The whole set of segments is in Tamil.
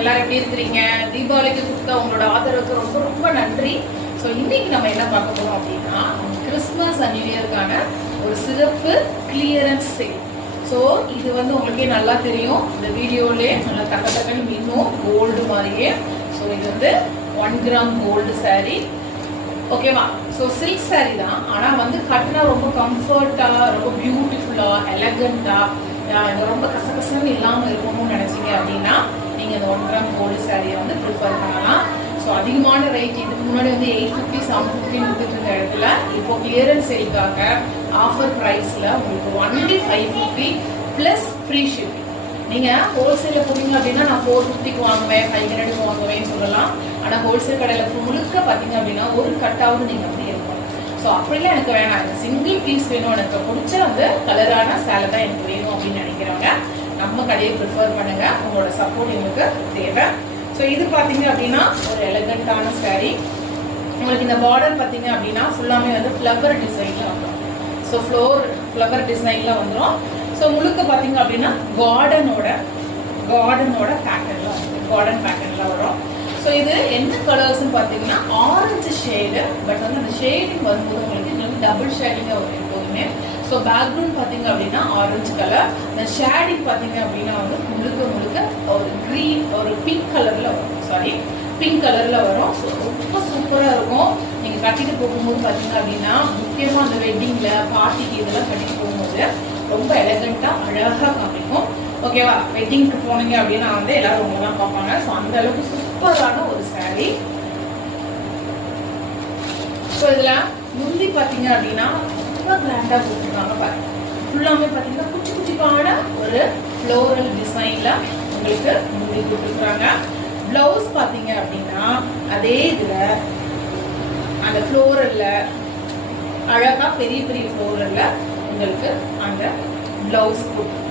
எல்லாரும் எப்படி இருக்கிறீங்க? தீபாவளிக்கு கொடுத்த உங்களோட ஆதரவுக்கு ரொம்ப ரொம்ப நன்றி. ஸோ இன்னைக்கு நம்ம என்ன பார்க்க போறோம் அப்படின்னா, கிறிஸ்துமஸ் அண்ட் நியூ இயருக்கான ஒரு சிறப்பு கிளியரன்ஸ் சேல். ஸோ இது வந்து உங்களுக்கே நல்லா தெரியும், இந்த வீடியோலே நல்லா டக்குன்னு மின்னும் கோல்டு மாதிரியே. ஸோ இது வந்து 1 கிராம் கோல்டு சாரீ, ஓகேவா? ஸோ சில்க் சாரீ தான், ஆனால் வந்து கட்டினா ரொம்ப கம்ஃபர்ட்டாக, ரொம்ப பியூட்டிஃபுல்லாக, எலகண்ட்டாக, ரொம்ப கசகசன்னு இல்லாமல் இருக்கணும்னு நினைச்சீங்க அப்படின்னா நீங்கள் இந்த 1 கிராம் கோல்டு சாரியை வந்து ப்ரிஃபர் பண்ணலாம். ஸோ அதிகமான ரேட், இதுக்கு முன்னாடி வந்து 850 750 கொடுத்துட்டு இருந்த இடத்துல இப்போ கிளியரன்ஸ் சேலுக்காக ஆஃபர் ப்ரைஸில் உங்களுக்கு ஒன்லி 550 ப்ளஸ் ஃப்ரீ ஷிப்பிங். நீங்கள் ஹோல்சேலில் போனீங்க அப்படின்னா நான் 450க்கு வாங்குவேன், 500க்கு வாங்குவேன்னு சொல்லலாம். ஆனால் ஹோல்சேல் கடையில் முழுக்க பார்த்தீங்க அப்படின்னா ஒரு கட்டாவது நீங்கள் அப்படி இருக்கும். ஸோ அப்படிலாம் எனக்கு வேணாம், எனக்கு சிங்கிள் பீஸ் வேணும், எனக்கு பிடிச்ச அந்த கலரான சேலை தான் எனக்கு வேணும் அப்படின்னு நினைக்கிறவங்க நம்ம கடையை ப்ரிஃபர் பண்ணுங்க. உங்களோட சப்போர்ட் எங்களுக்கு தேவை. ஸோ இது பார்த்தீங்க அப்படின்னா ஒரு எலகண்டான சாரீ. உங்களுக்கு இந்த பார்டர் பார்த்தீங்க அப்படின்னா ஃபுல்லாமே வந்து ஃப்ளவர் டிசைனில் வந்துடும். ஸோ ஃப்ளவர் டிசைனில் வந்துடும். ஸோ முழுக்க பார்த்தீங்க அப்படின்னா கார்டனோட பேட்டர்னில் வரும், கார்டன் பேட்டர்னில் வரும். ஸோ இது என்ன கலர்ஸ்ன்னு பார்த்தீங்கன்னா ஆரஞ்சு ஷேடு, பட் வந்து அந்த ஷேடிங் வரும்போது உங்களுக்கு இன்னும் டபுள் ஷேடிங்காக வரும் எப்போதுமே. ஸோ பேக்ரவுண்ட் பார்த்தீங்க அப்படின்னா ஆரஞ்சு கலர், இந்த ஷேடிங் பார்த்தீங்க அப்படின்னா வந்து முழுக்க ஒரு க்ரீன், ஒரு பிங்க் கலரில் வரும், பிங்க் கலரில் வரும். ஸோ ரொம்ப சூப்பராக இருக்கும். நீங்கள் கட்டிட்டு போகும்போது பார்த்தீங்க அப்படின்னா முக்கியமாக அந்த வெட்டிங்கில் பார்ட்டிக்கு இதெல்லாம் கட்டிட்டு போகும்போது ரொம்ப எலகண்ட்டாக அழகாக காமிக்கும், ஓகேவா? வெட்டிங்க்கு போனீங்க அப்படின்னா வந்து எல்லாரும் உங்களை தான் பார்ப்பாங்க. ஸோ அந்த அளவுக்கு சூப்பரான ஒரு சாரீ. ஸோ இதில் முந்தி பார்த்தீங்க அப்படின்னா ரொம்ப கிராண்டாக கொடுத்துருக்காங்க பாருங்க. ஃபுல்லாமே பார்த்தீங்கன்னா குச்சிக்கான ஒரு ஃப்ளோரல் டிசைனில் உங்களுக்கு முந்தி கொடுத்துருக்குறாங்க. ப்ளவுஸ் பார்த்தீங்க அப்படின்னா அதே இதில் அந்த ஃப்ளோரலில் அழகாக பெரிய ஃப்ளோரலில் உங்களுக்கு அந்த ப்ளவுஸ் கொடுத்துருக்காங்க.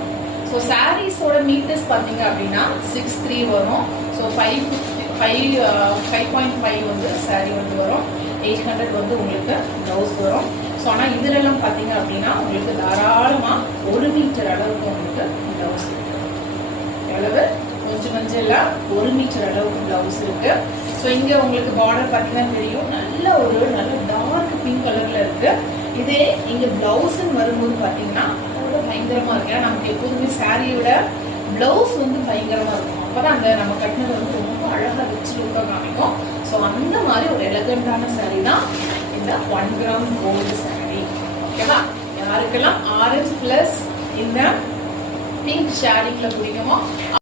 ஸோ சாரீஸோட மீட்டர்ஸ் பார்த்தீங்க அப்படின்னா 6'3" வரும். ஸோ 5.5 வந்து சாரீ வந்து வரும். 800 வந்து உங்களுக்கு ப்ளவுஸ் வரும். ஸோ ஆனால் இதுலலாம் பார்த்தீங்க அப்படின்னா உங்களுக்கு தாராளமாக 1 மீட்டர் அளவுக்கு உங்களுக்கு ப்ளவுஸ் இருக்கு. எவ்வளவு? கொஞ்சம் இல்லை, 1 மீட்டர் அளவுக்கு ப்ளவுஸ் இருக்கு. ஸோ இங்கே உங்களுக்கு பார்டர் பார்த்தீங்கன்னா தெரியும், நல்ல டார்க் பிங்க் கலரில் இருக்கு. இதே இங்கே ப்ளவுஸ்ன்னு வரும்போது பார்த்தீங்கன்னா பயங்கரமா இருக்கு. ஏன்னா நமக்கு எப்போதுமே சாரியோட பிளவுஸ் வந்து பயங்கரமா இருக்கும், அப்பதான் அந்த நம்ம கட்டினது வந்து ரொம்ப அழகா ரிச் லுக்கா காமிக்கும். ஸோ அந்த மாதிரி ஒரு எலகண்டான சாரி தான் இந்த 1 கிராம் கோல்டு சாரி, ஓகேவா? யாருக்கெல்லாம் ஆரஞ்சு பிளஸ் இந்த பிங்க் ஷேடிங்ல பிடிக்குமோ